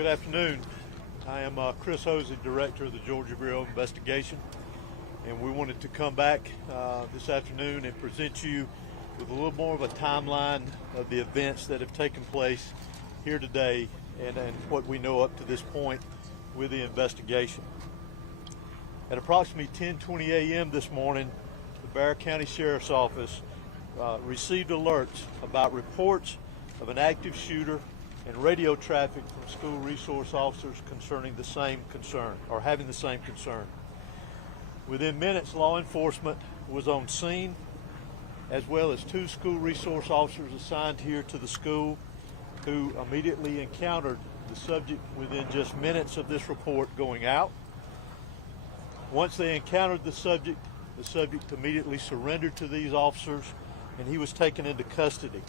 Good afternoon. I am Chris Hosey, Director of the Georgia Bureau of Investigation, and we wanted to come back this afternoon and present you with a little more of a timeline of the events that have taken place here today and what we know up to this point with the investigation. At approximately 10:20 a.m. this morning, the Bexar County Sheriff's Office received alerts about reports of an active shooter and radio traffic from school resource officers concerning the same concern, or having the same concern. Within minutes, law enforcement was on scene, as well as 2 school resource officers assigned here to the school who immediately encountered the subject within just minutes of this report going out. Once they encountered the subject immediately surrendered to these officers and he was taken into custody.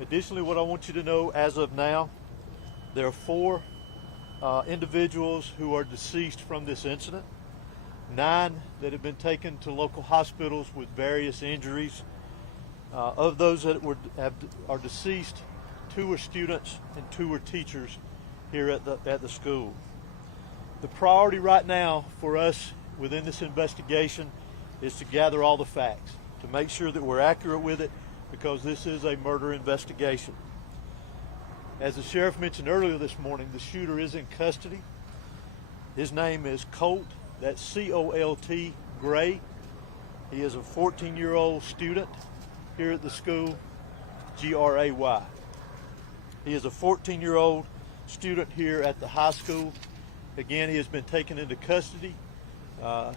Additionally, what I want you to know as of now, there are 4 individuals who are deceased from this incident, 9 that have been taken to local hospitals with various injuries. Of those that are deceased, 2 are students and 2 are teachers here at the school. The priority right now for us within this investigation is to gather all the facts, to make sure that we're accurate with it, because this is a murder investigation. As the sheriff mentioned earlier this morning, the shooter is in custody. His name is Colt, that's C-O-L-T, Gray. He is a 14-year-old student here at the school, G-R-A-Y. He is a 14-year-old student here at the high school. Again, he has been taken into custody.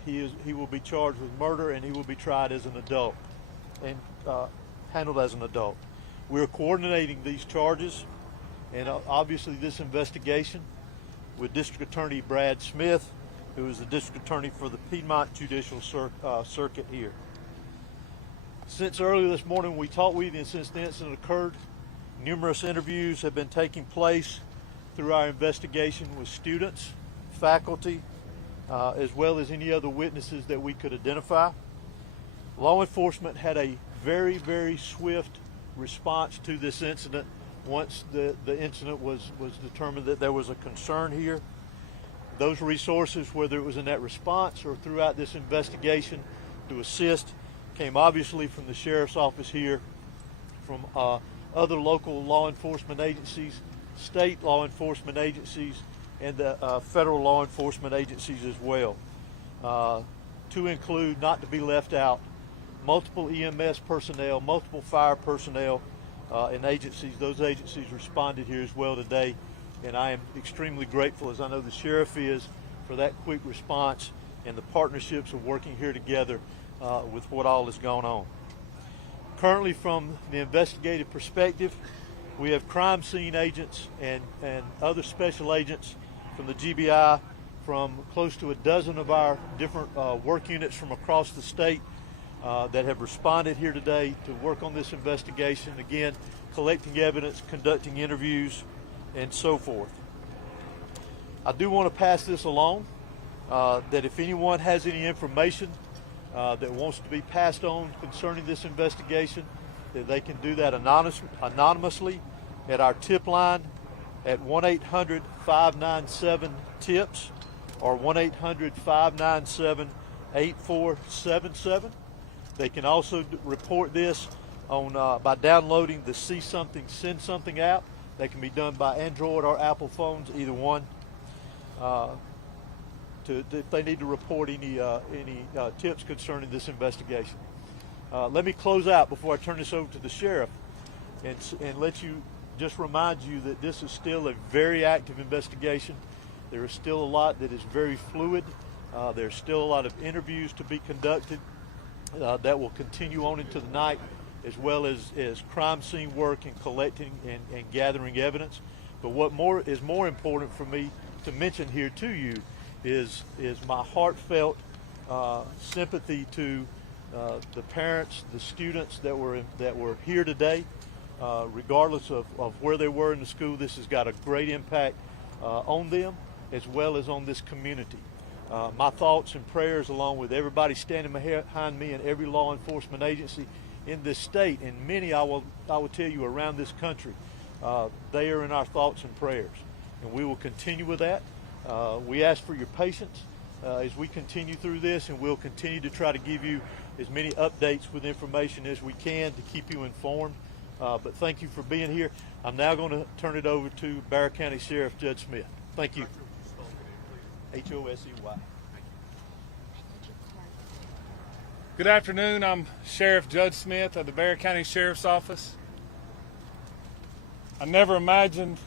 He will be charged with murder and he will be tried as an adult and handled as an adult. We're coordinating these charges and obviously this investigation with District Attorney Brad Smith, who is the District Attorney for the Piedmont Judicial Circuit here. Since earlier this morning we talked with you and since the incident occurred, numerous interviews have been taking place through our investigation with students, faculty, as well as any other witnesses that we could identify. Law enforcement had a very, very swift response to this incident once the incident was determined that there was a concern here. Those resources, whether it was in that response or throughout this investigation to assist, came obviously from the sheriff's office here, from other local law enforcement agencies, state law enforcement agencies, and federal law enforcement agencies as well. To include, not to be left out, multiple EMS personnel, multiple fire personnel and agencies. Those agencies responded here as well today, and I am extremely grateful, as I know the sheriff is, for that quick response and the partnerships of working here together with what all has gone on. Currently, from the investigative perspective, we have crime scene agents and other special agents from the GBI, from close to a dozen of our different work units from across the state that have responded here today to work on this investigation, again, collecting evidence, conducting interviews, and so forth. I do want to pass this along, that if anyone has any information that wants to be passed on concerning this investigation, that they can do that anonymously at our tip line at 1-800-597-TIPS or 1-800-597-8477. They can also report this on by downloading the See Something, Send Something app. That can be done by Android or Apple phones, either one. If they need to report any tips concerning this investigation. Let me close out before I turn this over to the sheriff and let you just remind you that this is still a very active investigation. There is still a lot that is very fluid. There's still a lot of interviews to be conducted that will continue on into the night, as well as crime scene work and collecting and gathering evidence. But what is more important for me to mention here to you is my heartfelt sympathy to the parents, the students that were here today. Regardless of where they were in the school, this has got a great impact on them as well as on this community. My thoughts and prayers, along with everybody standing behind me and every law enforcement agency in this state, and many I will tell you around this country, they are in our thoughts and prayers. and we will continue with that. We ask for your patience as we continue through this, and we'll continue to try to give you as many updates with information as we can to keep you informed. But thank you for being here. I'm now going to turn it over to Bexar County Sheriff Judge Smith. Thank you. H-O-S-E-Y. Good afternoon. I'm Sheriff Judge Smith of the Bexar County Sheriff's Office. I never imagined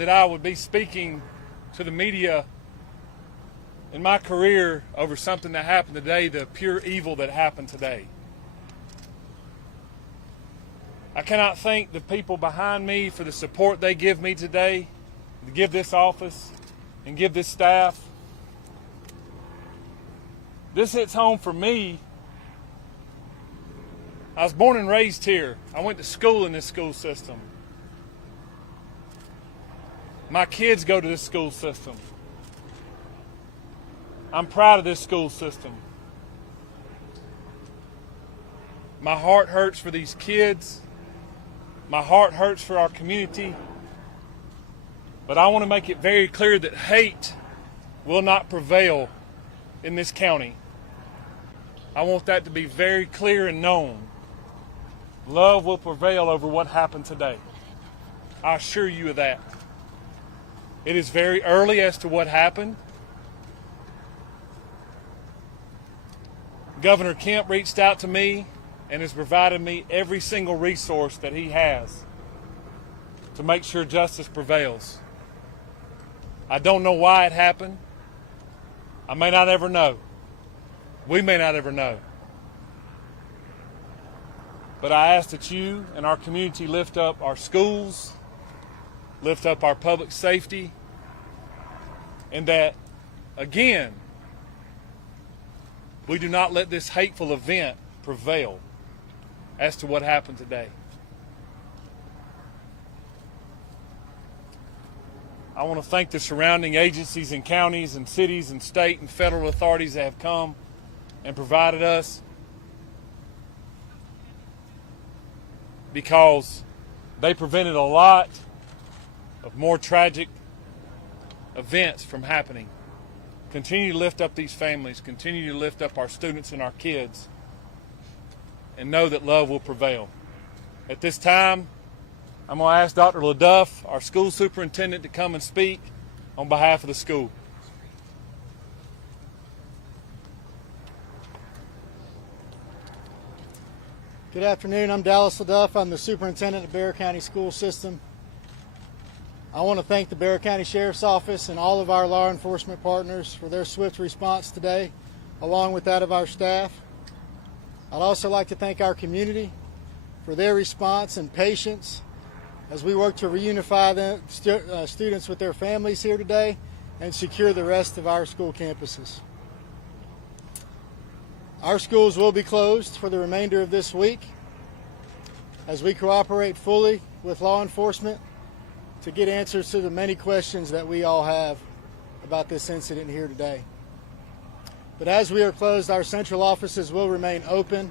that I would be speaking to the media in my career over something that happened today, the pure evil that happened today. I cannot thank the people behind me for the support they give me today, to give this office and give this staff. This hits home for me. I was born and raised here. I went to school in this school system. My kids go to this school system. I'm proud of this school system. My heart hurts for these kids. My heart hurts for our community. But I want to make it very clear that hate will not prevail in this county. I want that to be very clear and known. Love will prevail over what happened today. I assure you of that. It is very early as to what happened. Governor Kemp reached out to me and has provided me every single resource that he has to make sure justice prevails. I don't know why it happened. I may not ever know. We may not ever know. But I ask that you and our community lift up our schools, lift up our public safety, and that, again, we do not let this hateful event prevail as to what happened today. I want to thank the surrounding agencies and counties and cities and state and federal authorities that have come and provided us, because they prevented a lot of more tragic events from happening. Continue to lift up these families, continue to lift up our students and our kids, and know that love will prevail. At this time, I'm going to ask Dr. LaDuff, our school superintendent, to come and speak on behalf of the school. Good afternoon. I'm Dallas LaDuff. I'm the superintendent of Bexar County School System. I want to thank the Bexar County Sheriff's Office and all of our law enforcement partners for their swift response today, along with that of our staff. I'd also like to thank our community for their response and patience as we work to reunify the students with their families here today and secure the rest of our school campuses. Our schools will be closed for the remainder of this week as we cooperate fully with law enforcement to get answers to the many questions that we all have about this incident here today. But as we are closed, our central offices will remain open,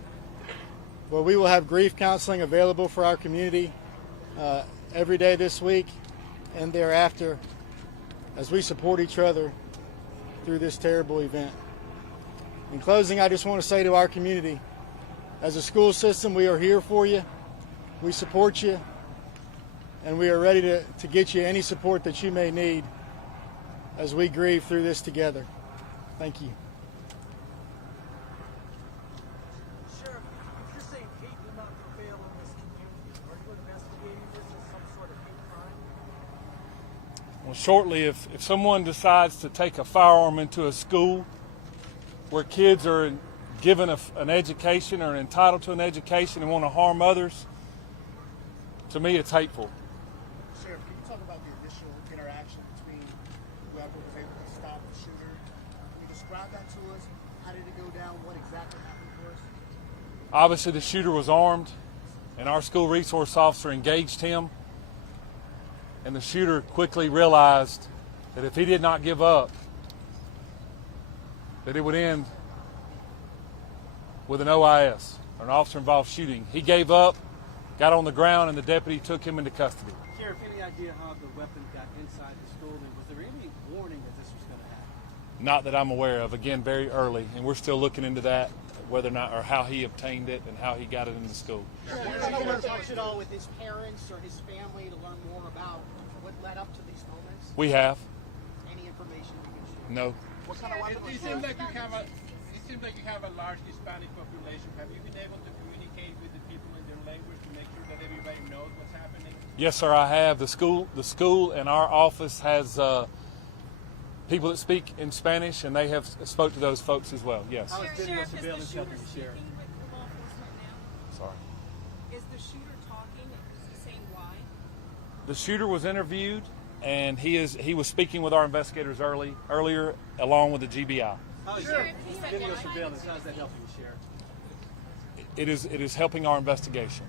where we will have grief counseling available for our community every day this week and thereafter as we support each other through this terrible event. In closing, I just want to say to our community, as a school system, we are here for you, we support you, and we are ready to get you any support that you may need as we grieve through this together. Thank you. Sheriff, if you're saying hate will not prevail in this community, are you investigating this as some sort of hate crime? Well, shortly, if someone decides to take a firearm into a school where kids are given an education or entitled to an education and want to harm others, to me it's hateful. Sheriff, can you talk about the initial interaction between whoever was able to stop the shooter? Can you describe that to us? How did it go down? What exactly happened for us? Obviously, the shooter was armed, and our school resource officer engaged him, and the shooter quickly realized that if he did not give up, that it would end with an OIS, or an officer-involved shooting. He gave up, got on the ground, and the deputy took him into custody. Sheriff, any idea how the weapon got inside the school, and was there any warning that this was going to happen? Not that I'm aware of. Again, very early, and we're still looking into that, whether or not, or how he obtained it and how he got it in the school. Have you ever talked at all with his parents or his family to learn more about what led up to these moments? We have. Any information you can share? No. What kind of weapon was It seems like you have a large Hispanic population. Have you been able to communicate with the people in their language to make sure that everybody knows what's happening? Yes, sir, I have. The school and our office has people that speak in Spanish, and they have spoke to those folks as well. Yes. How is video Sheriff, is the surveillance shooter helping the speaking sheriff? with law enforcement now? Sorry. Is the shooter talking? Is he saying why? The shooter was interviewed, and he was speaking with our investigators earlier, along with the GBI. How is Sheriff, he said video why? surveillance? How is that helping the sheriff? It is helping our investigation.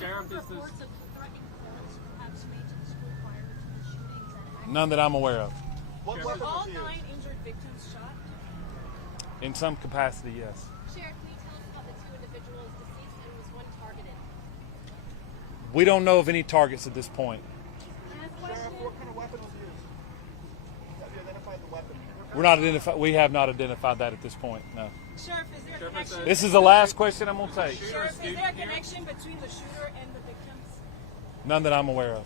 Sheriff, is this Reports of threatening calls perhaps made to the school prior to the shooting. Is that accurate? None that I'm aware of. What Were weapon all was used? 9 injured victims shot? In some capacity, yes. Sheriff, can you tell us about the 2 individuals deceased and was one targeted? We don't know of any targets at this point. Last Sheriff, question. what kind of weapon was used? Have you identified the weapon? We have not identified that at this point. No. Sheriff, is there a connection? This is the last question I'm going to take. Sheriff, is there a connection between the shooter and the victims? None that I'm aware of.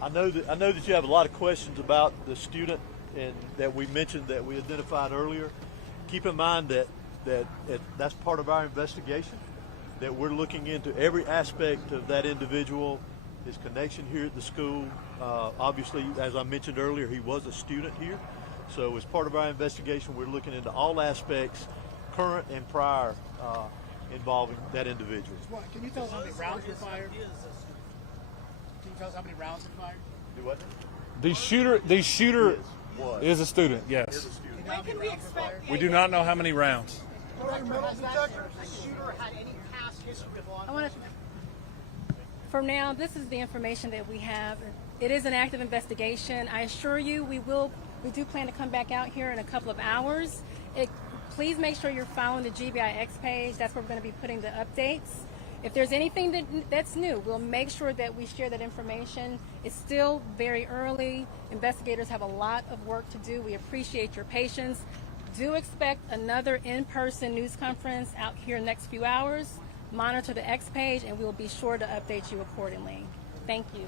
I know that you have a lot of questions about the student and that we mentioned that we identified earlier. Keep in mind that's part of our investigation, that we're looking into every aspect of that individual, his connection here at the school. Obviously, as I mentioned earlier, he was a student here. So as part of our investigation, we're looking into all aspects, current and prior, involving that individual. Can you tell us how many rounds were fired? Can you tell us how many rounds were fired? Do what? The shooter Was. is a student, yes. Is a student. When can we expect? We do not know how many rounds. Has that shooter had any past history with law I want to. For now, this is the information that we have. It is an active investigation. I assure you, we do plan to come back out here in a couple of hours. Please make sure you're following the GBIX page. That's where we're going to be putting the updates. If there's anything that's new, we'll make sure that we share that information. It's still very early. Investigators have a lot of work to do. We appreciate your patience. Do expect another in-person news conference out here in the next few hours. Monitor the X page, and we'll be sure to update you accordingly. Thank you.